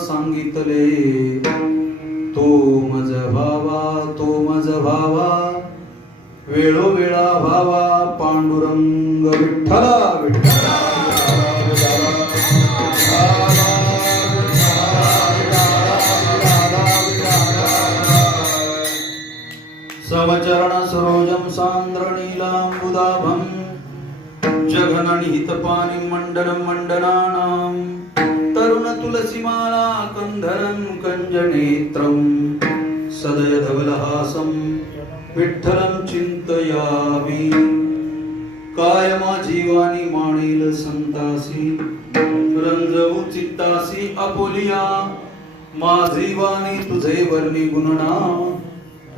सांगितले, तो मज भावा वेळोवेळा भावा पांडुरंग विठ्ठला विठ्ठला. समचरण सरोजम सान्द्र नीलांबुदाभं जघननिहितपानि मंडलं मंडनानां तरुण तुलसीमाला कंधरं कंजनेत्रं सदय धवलहासं विठ्ठलं चिंतयामि. कायमा जीवानी माणिल संतासी रंजवू चित्तासी आपुलिया. माझी वाणी तुझे वर्णी गुणना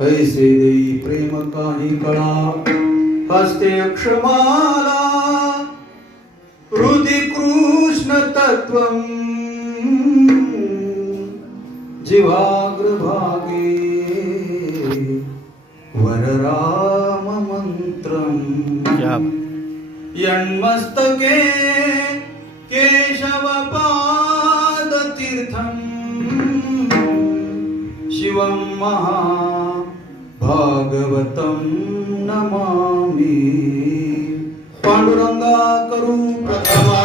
ऐसे देई प्रेम काही कळा. हस्ते अक्षमाला हृदि कृष्ण तत्वं जिवाग्रभागे वरराम मंत्रं. यन्मस्तके केशव पादतीर्थं शिवं महा भागवतं नमामि. पांडुरंगा करू प्रथमा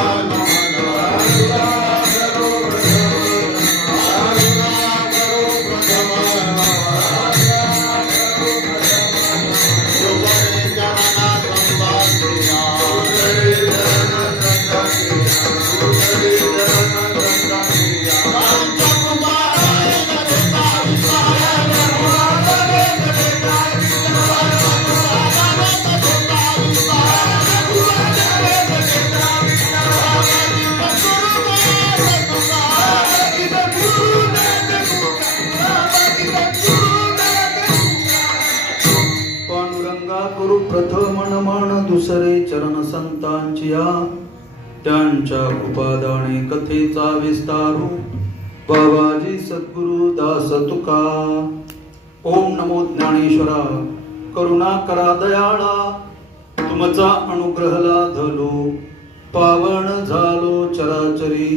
प्रथम नमन दुसरे चरण संतांचिया. त्यांच्या उपादाने कथेचा विस्तारू बाबाजी सद्गुरु दास तुका. ओम नमो ज्ञानेश्वरा करुणा करा दयाळा. तुमचा अनुग्रह लाधलो पावन झालो चराचरी.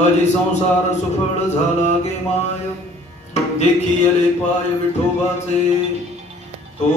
अजी संसार सुफळ झाला गे माय. देखियले पाय विठोबाचे तो